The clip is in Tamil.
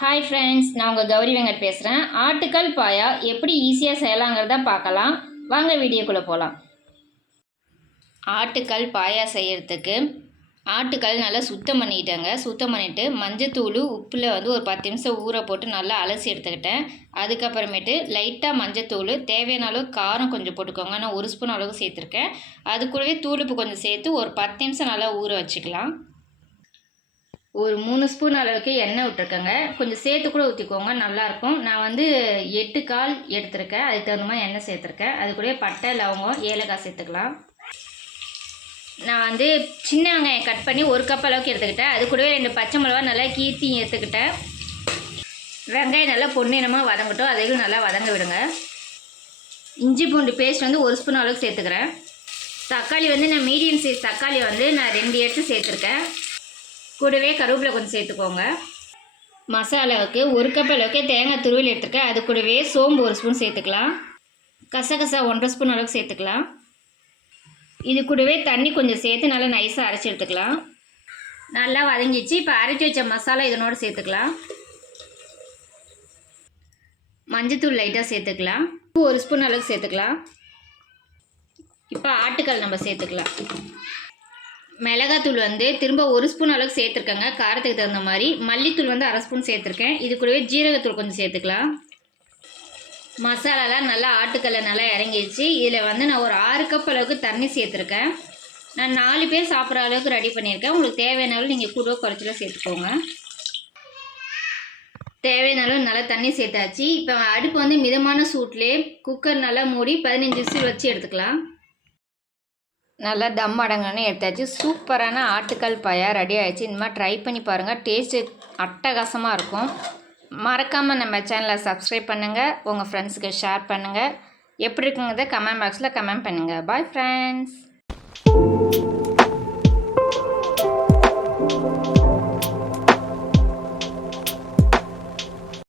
ஹாய் ஃப்ரெண்ட்ஸ் நான் உங்கள் கௌரி வெங்கட் பேசுகிறேன் ஆட்டுக்கல் பாயா எப்படி ஈஸியாக செய்யலாங்கிறத பார்க்கலாம். வாங்க வீடியோக்குள்ளே போகலாம் ஆட்டுக்கல் பாயா செய்கிறதுக்கு ஆட்டுக்கல் நல்லா சுத்தம் பண்ணிக்கிட்டேங்க சுத்தம் பண்ணிவிட்டு மஞ்சத்தூள் உப்பில் வந்து ஒரு பத்து நிமிஷம் ஊற போட்டு நல்லா அலசி எடுத்துக்கிட்டேன். அதுக்கப்புறமேட்டு லைட்டாக மஞ்சத்தூள் தேவையான அளவு காரம் கொஞ்சம் போட்டுக்கோங்க. நான் ஒரு ஸ்பூன் அளவுக்கு சேர்த்துருக்கேன். அது கூடவே தூளுப்பு கொஞ்சம் சேர்த்து ஒரு பத்து நிமிஷம் நல்லா ஊற வச்சுக்கலாம். ஒரு மூணு ஸ்பூன் அளவுக்கு எண்ணெய் விட்டுருக்கேங்க கொஞ்சம் சேர்த்து கூட ஊற்றிக்கோங்க நல்லாயிருக்கும். நான் வந்து எட்டு கால் எடுத்திருக்கேன். அதுக்கு தகுந்த மாதிரி எண்ணெய் சேர்த்துருக்கேன். அது கூட பட்டை லவங்கம் ஏலக்காய் சேர்த்துக்கலாம். நான் வந்து சின்ன வெங்காயம் கட் பண்ணி ஒரு கப் அளவுக்கு எடுத்துக்கிட்டேன். அது கூடவே ரெண்டு பச்சை மிளகா நல்லா கீர்த்தியும் எடுத்துக்கிட்டேன். வெங்காயம் நல்லா பொன்னினமாக வதங்கட்டும். அதையும் நல்லா வதங்க விடுங்க. இஞ்சி பூண்டு பேஸ்ட் வந்து ஒரு ஸ்பூன் அளவுக்கு சேர்த்துக்கிறேன். தக்காளி வந்து நான் மீடியம் சைஸ் தக்காளி வந்து நான் ரெண்டு எடுத்து சேர்த்துருக்கேன். கூடவே கருவேப்பிலை கொஞ்சம் சேர்த்துக்கோங்க. மசாலாவுக்கு ஒரு கப் அளவுக்கு தேங்காய் துருவில் எடுத்துருக்கேன். அது கூடவே சோம்பு ஒரு ஸ்பூன் சேர்த்துக்கலாம். கசகசா ஒன்றரை ஸ்பூன் அளவுக்கு சேர்த்துக்கலாம். இது கூடவே தண்ணி கொஞ்சம் சேர்த்து நல்லா நைஸாக அரைச்சி எடுத்துக்கலாம். நல்லா வதங்கிச்சு இப்போ அரைச்சி வச்ச மசாலா இதனோடு சேர்த்துக்கலாம். மஞ்சத்தூள் லைட்டாக சேர்த்துக்கலாம். உப்பு ஒரு ஸ்பூன் அளவுக்கு சேர்த்துக்கலாம். இப்போ ஆட்டுக்கல் நம்ம சேர்த்துக்கலாம். மிளகாத்தூள் வந்து திரும்ப ஒரு ஸ்பூன் அளவுக்கு சேர்த்துருக்கேங்க. காரத்துக்கு தகுந்த மாதிரி. மல்லித்தூள் வந்து அரை ஸ்பூன் சேர்த்துருக்கேன். இது கூடவே ஜீரகத்தூள் கொஞ்சம் சேர்த்துக்கலாம். மசாலாலாம் நல்லா ஆட்டுக்கல்ல நல்லா இறங்கிடுச்சு இதில் வந்து நான் ஒரு ஆறு கப் அளவுக்கு தண்ணி சேர்த்துருக்கேன். நான் நாலு பேர் சாப்பிட்ற அளவுக்கு ரெடி பண்ணியிருக்கேன். உங்களுக்கு தேவையான அளவு நீங்கள் கூட குறைச்சல சேர்த்துக்கோங்க. தேவையான அளவு நல்லா தண்ணி சேர்த்தாச்சு. இப்போ அடுப்பு வந்து மிதமான சூட்லேயே குக்கர் நல்லா மூடி பதினஞ்சு விசில் வச்சு எடுத்துக்கலாம். நல்லா தம் அடங்கன்னு எடுத்தாச்சு. சூப்பரான ஆட்டுக்கால் பாயா ரெடி ஆயிடுச்சு. இந்த மாதிரி ட்ரை பண்ணி பாருங்கள் டேஸ்ட்டு அட்டகாசமாக இருக்கும். மறக்காமல் நம்ம சேனலை சப்ஸ்கிரைப் பண்ணுங்கள் உங்கள் ஃப்ரெண்ட்ஸுக்கு ஷேர் பண்ணுங்கள் எப்படி இருக்குங்கிறத கமெண்ட் பாக்ஸில் கமெண்ட் பண்ணுங்கள் பாய் ஃப்ரெண்ட்ஸ்